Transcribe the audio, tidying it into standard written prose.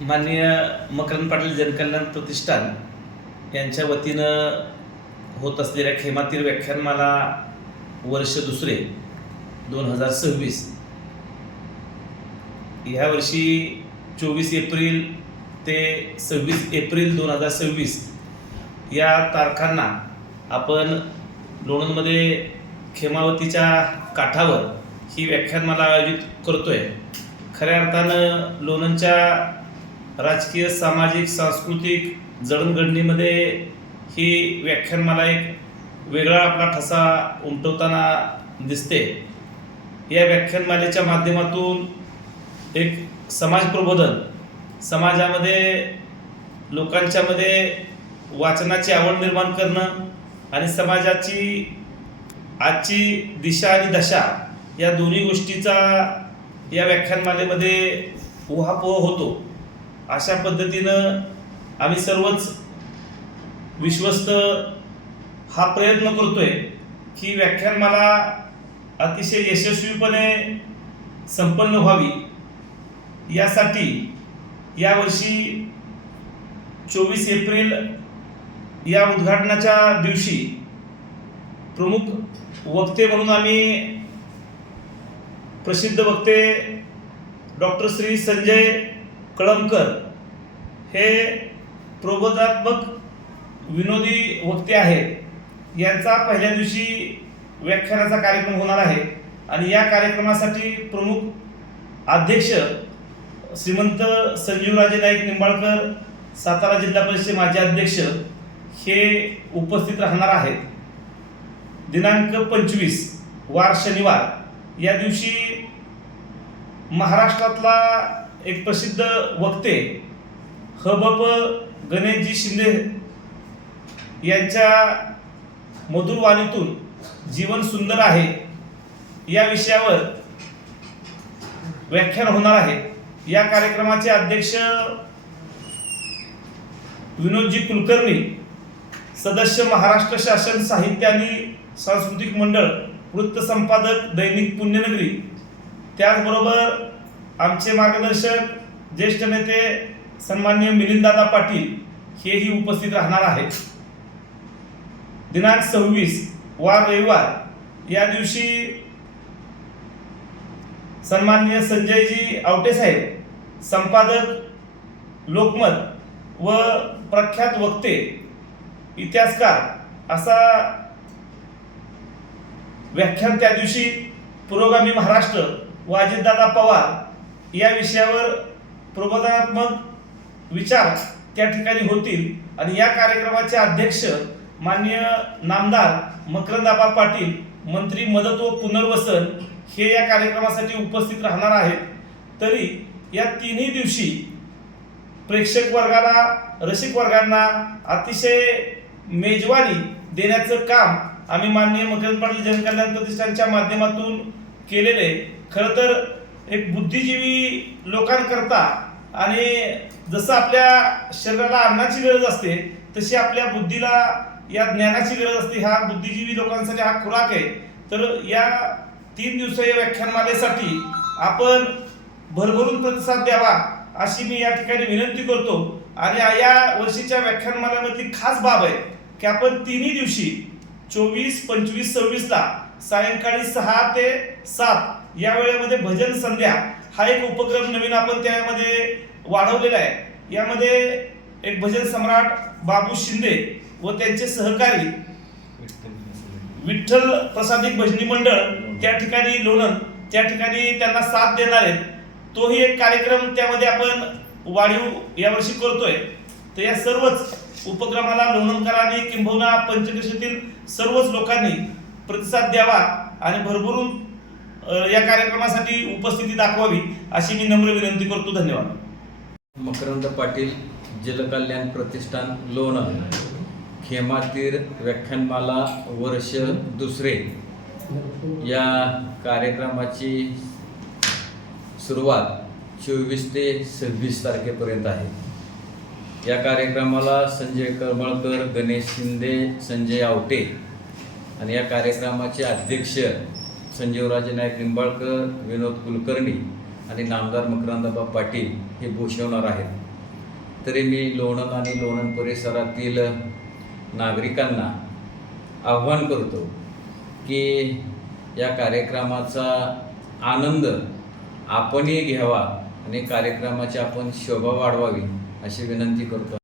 माननीय मकरंद पाटील जनकल्याण प्रतिष्ठान यांच्या वतीनं होत असलेल्या खेमातील व्याख्यानमाला वर्ष दुसरे 2026 ह्या वर्षी 24 एप्रिल ते 26 एप्रिल 2026 या तारखांना आपण लोणंदमध्ये खेमावतीच्या काठावर ही व्याख्यानमाला आयोजित करतोय। खऱ्या अर्थानं लोणंदच्या राजकीय, सामाजिक, सांस्कृतिक जडणघडणीमध्ये ही व्याख्यानमाला एक वेगळा आपला ठसा उमटवताना दिसते। या व्याख्यानमालेच्या माध्यमातून एक समाज प्रबोधन, समाजामध्ये लोकांच्यामध्ये वाचनाची आवड निर्माण करणं आणि समाजाची आजची दिशा आणि दशा या दोन्ही गोष्टीचा या व्याख्यानमालेमध्ये उहापोह होतो। अशा पद्धतीनं आम्ही सर्वच विश्वस्त हा प्रयत्न करतोय की व्याख्यानमाला अतिशय यशस्वीपणे संपन्न व्हावी। यासाठी यावर्षी 24 एप्रिल या उद्घाटनाच्या दिवशी प्रमुख वक्ते म्हणून आम्ही प्रसिद्ध वक्ते डॉक्टर श्री संजय कळमकर हे प्रबोधात्मक विनोदी वक्ते आहेत। यांचा पहिल्या दिवशी व्याख्यानाचा कार्यक्रम होणार आहे आणि या कार्यक्रमासाठी प्रमुख अध्यक्ष श्रीमंत संजीवराजे नाईक निंबाळकर, सातारा जिल्हा परिषद माजी अध्यक्ष हे उपस्थित राहणार आहेत। दिनांक 25 वार शनिवार या दिवशी महाराष्ट्रातला एक प्रसिद्ध वक्ते ह.ब.प. गणेशजी शिंदे यांच्या मधुर वाणीतून जीवन सुंदर आहे या विषयावर व्याख्यान होणार आहे। या कार्यक्रमाचे अध्यक्ष विनोदजी कुलकर्णी, सदस्य महाराष्ट्र शासन साहित्य आणि सांस्कृतिक मंडळ, वृत्त संपादक दैनिक पुण्यनगरी, त्याचबरोबर आमचे मार्गदर्शक ज्येष्ठ नेते सन्माननीय मिलिंददादा पाटील हेही उपस्थित राहणार आहेत। दिनांक 26 वार रविवार या दिवशी सन्माननीय संजयजी आवटे साहेब, संपादक लोकमत व प्रख्यात वक्ते, इतिहासकार असा व्याख्यान त्या दिवशी पुरोगामी महाराष्ट्र व अजितदादा पवार या विषयावर प्रबोधनात्मक विचार त्या ठिकाणी होतील आणि या कार्यक्रमाचे अध्यक्ष माननीय नामदार मकरंदाबा पाटील, मंत्री मदत व पुनर्वसन हे या कार्यक्रमासाठी उपस्थित राहणार आहेत। तरी या तिन्ही दिवशी प्रेक्षक वर्गाला, रसिक वर्गांना अतिशय मेजवानी देण्याचं काम आम्ही माननीय मकरंद पाटील जनकल्याण प्रतिष्ठानच्या माध्यमातून केलेले। खरं तर एक बुद्धिजीवी लोकांकरता आणि जसं आपल्या शरीराला अन्नाची गरज असते तशी आपल्या बुद्धीला या ज्ञानाची गरज असते। हा बुद्धिजीवी लोकांसाठी हा खुराक आहे। तर या 3 दिवसीय व्याख्यानमालेसाठी आपण भरभरून प्रतिसाद द्यावा अशी मी या ठिकाणी विनंती करतो। आणि या वर्षीच्या व्याख्यानमालेमधली खास बाब आहे की आपण तिन्ही दिवशी 24, 25, 26 ला सायंकाळी 6 ते 7 या वेळेमध्ये भजन संध्या हा एक उपक्रम नवीन आपण त्यामध्ये वाढवलेला आहे। यामध्ये एक भजन सम्राट बाबू शिंदे व त्यांचे सहकारी विठ्ठल प्रसादिक भजनी मंडळ त्या ठिकाणी लोणंद त्या ठिकाणी त्यांना साथ देणार आहेत। तोही एक कार्यक्रम त्यामध्ये आपण वाढीव यावर्षी करतोय। तर या सर्वच उपक्रमाला लोणंदकरांनी किंबहुना पंचकृषीतील सर्वच लोकांनी प्रतिसाद द्यावा आणि भरभरून या कार्यक्रमासाठी उपस्थिती दाखवावी अशी मी नम्र विनंती करतो। धन्यवाद। मकरंद पाटील जलकल्याण प्रतिष्ठान लोणंद खेमातीर व्याख्यानमाला वर्ष दुसरे या कार्यक्रमाची सुरुवात 24 ते 26 तारखेपर्यंत आहे। या कार्यक्रमाला संजय कळमळकर, गणेश शिंदे, संजय आवटे आणि या कार्यक्रमाचे अध्यक्ष संजीवराजे नाईक निंबाळकर, विनोद कुलकर्णी आणि नामदार मकरंदाबा पाटील हे भूषवणार आहेत. तरी मी लोणंद आणि लोणंद परिसरातील नागरिकांना आव्हान करतो की या कार्यक्रमाचा आनंद आपणही घ्यावा आणि कार्यक्रमाची आपण शोभा वाढवावी अशी विनंती करतो.